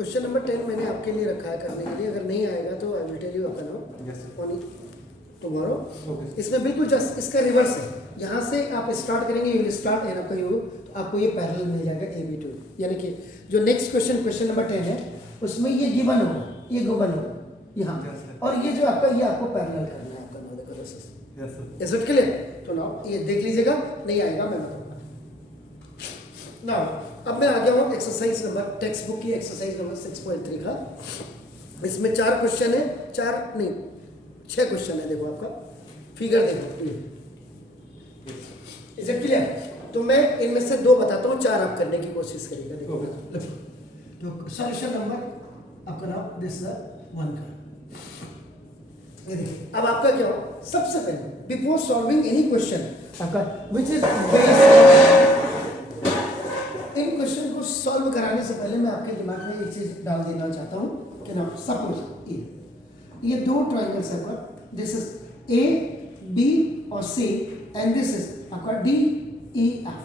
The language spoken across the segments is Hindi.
क्वेश्चन नंबर 10 मैंने आपके लिए रखा है करने के लिए, अगर नहीं आएगा तो आई विल टेल यू आपका नाम ऑन टुमारो। इसमें बिल्कुल जस्ट इसका रिवर्स है, यहाँ से आप स्टार्ट करेंगे, यू स्टार्ट एंड आपका यू, तो आपको ये पैरेलल मिल जाएगा AB2, यानी कि जो नेक्स्ट क्वेश्चन नंबर 10 है उसमें ये गिवन होगा, ये गिवन होगा यहाँ, और ये जो आपका ये आपको पैरेलल करना है आपका नाम, देखो दोस्तों इज इट क्लियर? तो नाउ ये देख लीजिएगा, नहीं आएगा मैं बताऊंगा। नाउ अब मैं आ गया हूँ एक्सरसाइज नंबर, टेक्स्ट बुक की एक्सरसाइज नंबर 6.3 का। इसमें 4 क्वेश्चन है, 6 क्वेश्चन है। देखो आपका फिगर देखो, इज इट क्लियर? तो मैं इनमें से 2 बताता हूँ, 4 आप करने की कोशिश करिएगा। देखो तो सॉल्यूशन नंबर आपका नाम दिस 1 का, ये देखिए। अब आपका क्या हो, सबसे पहले बिफोर सॉल्विंग एनी क्वेश्चन आपका विच इज इन क्वेश्चन को सॉल्व कराने से पहले मैं आपके दिमाग में एक चीज डाल देना चाहता हूँ कि ना सपोज ये 2 ट्राइंगल्स है, दिस इज A B और C एंड दिस इज आपका D E F।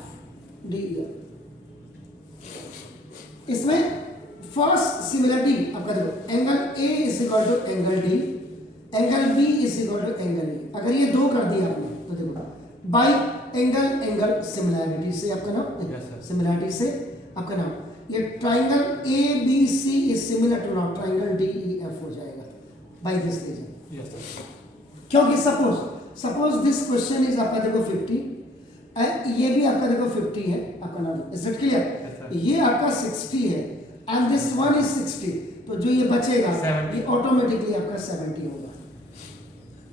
इसमें फर्स्ट सिमिलरिटी आपका देखो, angle A is equal to angle D, angle B is equal to angle E। अगर ये 2 कर दिया आपने तो देखो बाय एंगल सिमिलैरिटी से आपका नाम, सिमिलैरिटी से आपका नाम, ये triangle ABC is similar to now triangle DEF हो जाएगा बाय दिस रीजन। क्योंकि सपोज दिस क्वेश्चन इज आपका देखो 50 एंड ये भी आपका देखो 50 है आपका नाम, इज इट क्लियर? ये आपका 60 है एंड दिस वन इज 60, तो जो ये बचेगा ये ऑटोमेटिकली आपका 70 होगा।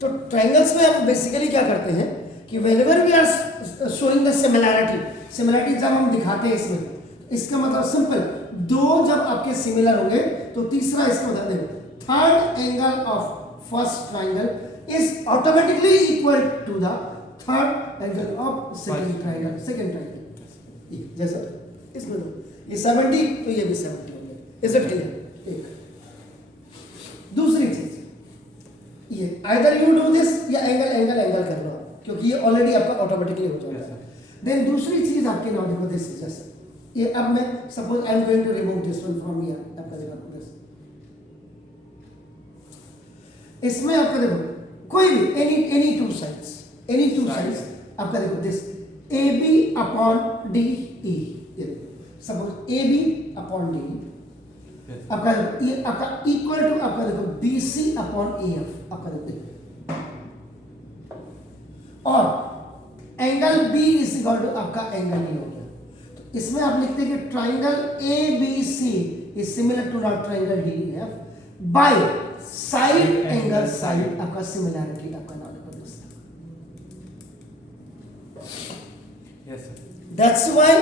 तो ट्राइंगल्स में हम बेसिकली क्या करते हैं कि whenever we are showing the similarity जब हम दिखाते हैं इसमें, इसका मतलब सिंपल, 2 जब आपके सिमिलर होंगे तो तीसरा इसका मतलब देखो, third angle of first triangle is automatically equal to the third angle of second triangle. जैसा इसमें ये 70 तो ये भी 70 होंगे, इज इट क्लियर? एक दूसरी चीज ये आइदर यू डू दिस या एंगल कर लो, क्योंकि ये ऑलरेडी आपका ऑटोमेटिकली हो जाएगा। देन दूसरी चीज आपके नाम देखो, दिस इज जैसे ये, अब मैं suppose I am going to remove this one from here, आपका देखो दिस, इसमें आपका देखो कोई भी एनी टू साइड्स आपका देखो this AB upon DE, suppose AB upon DE आपका ये आपका इक्वल टू आपका देखो BC अपॉन AF आपका देखो, और angle B is equal to आपका एंगल E हो गया। तो इसमें आप लिखते हैं कि triangle ABC is similar to not triangle DEF by side angle side आपका सिमिलैरिटी आपका नाम लिखो this. Yes sir, that's why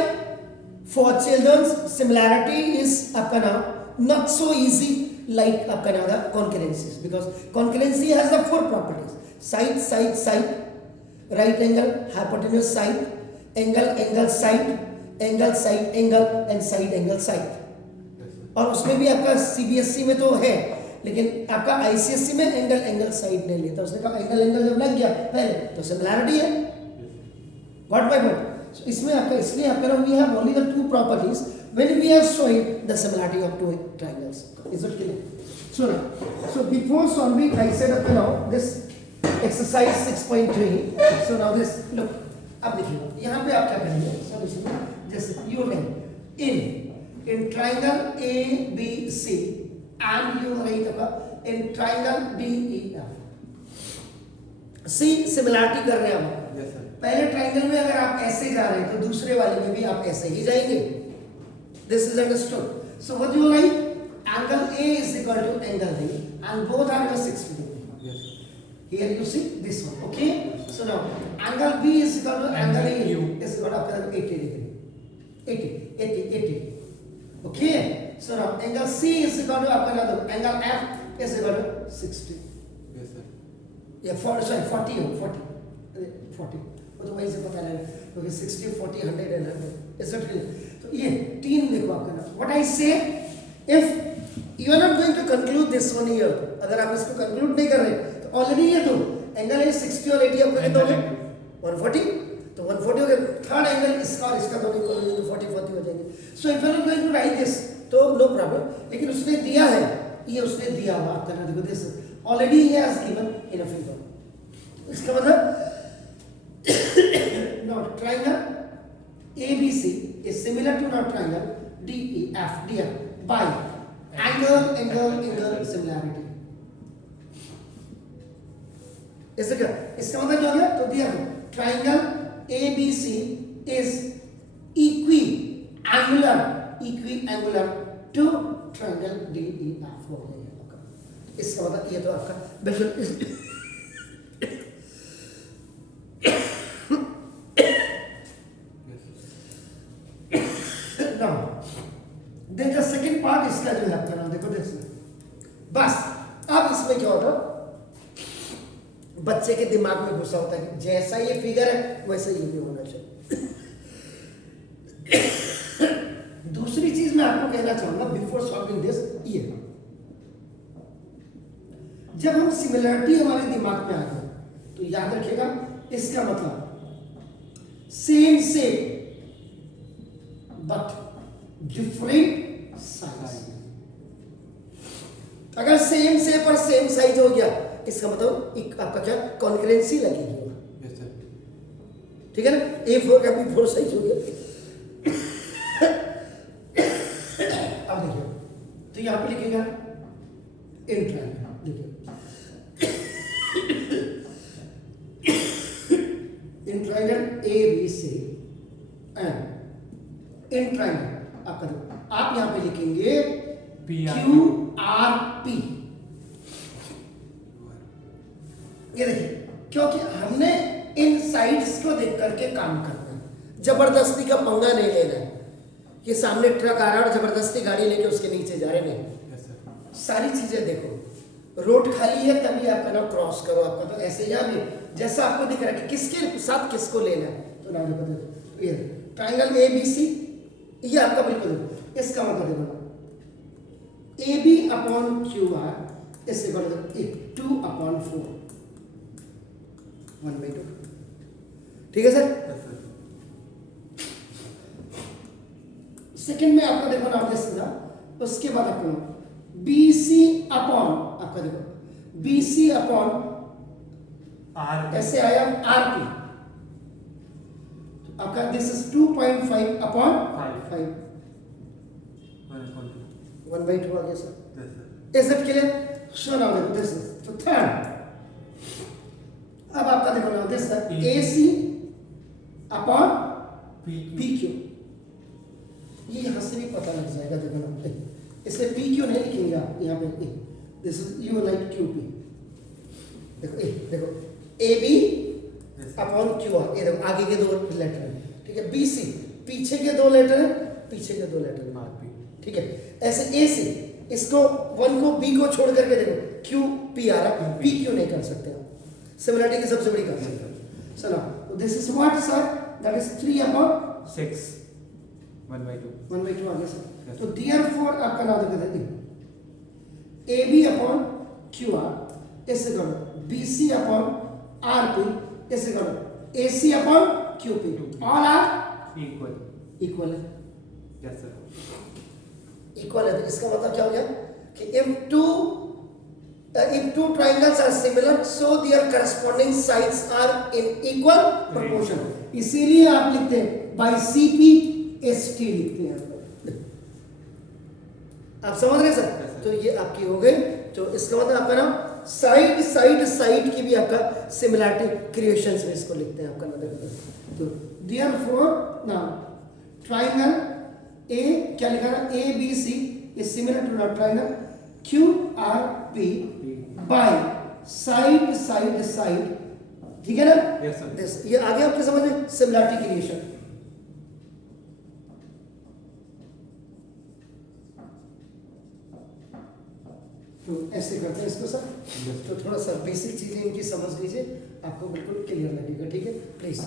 for childrens similarity is आपका नाम नॉट सो इजी लाइक आपका नाम the congruencies, because congruency has the 4 properties, side right angle, hypotenuse side, angle side, angle and side angle side। और उसमें भी आपका CBSE में तो है, लेकिन आपका ICSE में एंगल साइड नहीं लेता, उसने कहा एंगल जब लग गया पहले तो सिमिलैरिटी है, व्हाट बाय व्हाट। इसमें आपका इसलिए आपका we have only the 2 properties when we are showing the similarity of 2 triangles, is it clear? So before solving I said up now this exercise 6.3, so now this look, अब देखिए यहाँ पे आप क्या करेंगे सॉल्यूशन, जैसे you write in triangle ABC and you write in triangle DEF। See similarity कर रहे हैं हम, yes, पहले ट्राइंगल में अगर आप ऐसे जा रहे हैं तो दूसरे वाले में भी आप ऐसे ही जाएंगे, this is understood. So what you write, angle A is equal to angle D and both are 60 degree। Here you see this one, okay? So now angle B is equal to angle A is equal to 80 degree, 80, okay? So now angle C is equal to angle F is equal to 60। Yes sir। Yeah, 40 वो तो वहीं से पता लगा, क्योंकि 60, 40, 100 and 100 is not clear। तो ये 3 देखो आपका ना, what I say, if you are not going to conclude this one here, अगर आप इसको conclude नहीं कर रहे ऑलरेडी ये दो एंगल है 60 और 80 आपको कितना हो गया 140, तो 140 हो गया, थर्ड एंगल इसका और इसका दोनों इक्वल हो जाएंगे, 40 हो जाएंगे। So if you are going to write this तो नो प्रॉब्लम, लेकिन उसने दिया है, ये उसने दिया हुआ आपका ना, देखो this already he has given in a figure. इसका मतलब now triangle ABC is similar to now triangle DEF by angle similarity। इसका मतलब क्या हो गया? तो दिया triangle ABC is equiangular to triangle DEF हो गया आपका। इसका मतलब ये तो आपका बिल्कुल देन द सेकंड पार्ट इसका जो है आपका, देखो बस अब इसमें क्या होता है, बच्चे के दिमाग में घुसा होता है कि जैसा ये फिगर है वैसा ये भी होना चाहिए। दूसरी चीज मैं आपको कहना चाहूंगा बिफोर सॉल्विंग दिस, ये जब हम सिमिलरिटी हमारे दिमाग में आ गए तो याद रखिएगा इसका मतलब सेम बट डिफरेंट साइज। अगर सेम शेप और सेम साइज हो गया इसका मतलब एक आपका क्या कॉन्करेंसी लगेगी। ठीक है ना, A4 का B4 साइज हो गया। अब देखिए तो यहां पे लिखेगा इन ट्रायंगल, देखिए in triangle ABC and in triangle आपका देखो, आप यहां पे लिखेंगे QRP। ये देखिए क्योंकि हमने इन साइड्स को देख करके काम करना है, जबरदस्ती का पंगा नहीं लेना है कि सामने ट्रक आ रहा है और जबरदस्ती गाड़ी लेके उसके नीचे जा रहे नहीं। सारी चीजें देखो, रोड खाली है तभी आपका ना क्रॉस करो, आपका तो ऐसे या भी जैसा आपको दिख रहा है कि किसके साथ किसको लेना है, तो ना देखो ये ट्रायंगल ABC ये आपका बिल्कुल देखो, इसका मतलब देखो AB अपॉन QR इससे देखो 2/4 1/2। ठीक है सर। सेकंड में आपका देखो ना सीधा, उसके बाद आपको BC अपॉन आपका देखो BC अपॉन R ऐसे आया RP, तो आपका दिस इज 2.5 अपॉन 5 1/2 आ गया sir. Is it clear? So now देखो दिस इज तो थर्ड। अब आपका देखो ना दिस AC अपॉन PQ, ये यहां से भी पता लग जाएगा, देखो ना इसलिए PQ नहीं लिखेंगे आप यहाँ पे, this is you like QP। देखो AB अपॉन QR, ये देखो आगे के दो लेटर हैं, ठीक है। BC पीछे के दो लेटर हैं, पीछे के दो लेटर हैं RP, ठीक है। ऐसे AC इसको 1 को B को छोड़ करके देखो QP आ रहा, PQ नहीं कर सकते आप, सिमिलरिटी की सबसे बड़ी कंसेप्ट है। चलो this is what sir, that is 3/6 1/2 आ गया सर। तो देयरफॉर आपका नाम देखो AB अपॉन QR इससे करो BC अपॉन RP इससे करो AC upon QP, all are equal है। यस सर इक्वल है। तो इसका मतलब क्या हो गया कि if two triangles are similar so their corresponding sides are in equal proportion, इसीलिए आप लिखते हैं by CP ST लिखते हैं आप समझ रहे सर। तो ये आपकी हो गई, तो इसका मतलब आपका नाम साइड की भी आपका सिमिलरिटी क्रिएशंस में इसको लिखते हैं आपका नाम। तो देयरफॉर नाउ ट्रायंगल A क्या लिखा है ABC is similar to the triangle QRP by side, ठीक है ना? Yes sir. This ये आगे आपके समझ में सिमिलरिटी क्रिएशन। तो ऐसे करते हैं इसको सर। तो थोड़ा सा बेसिक चीजें इनकी समझ लीजिए, आपको बिल्कुल क्लियर लगेगा, ठीक है प्लीज।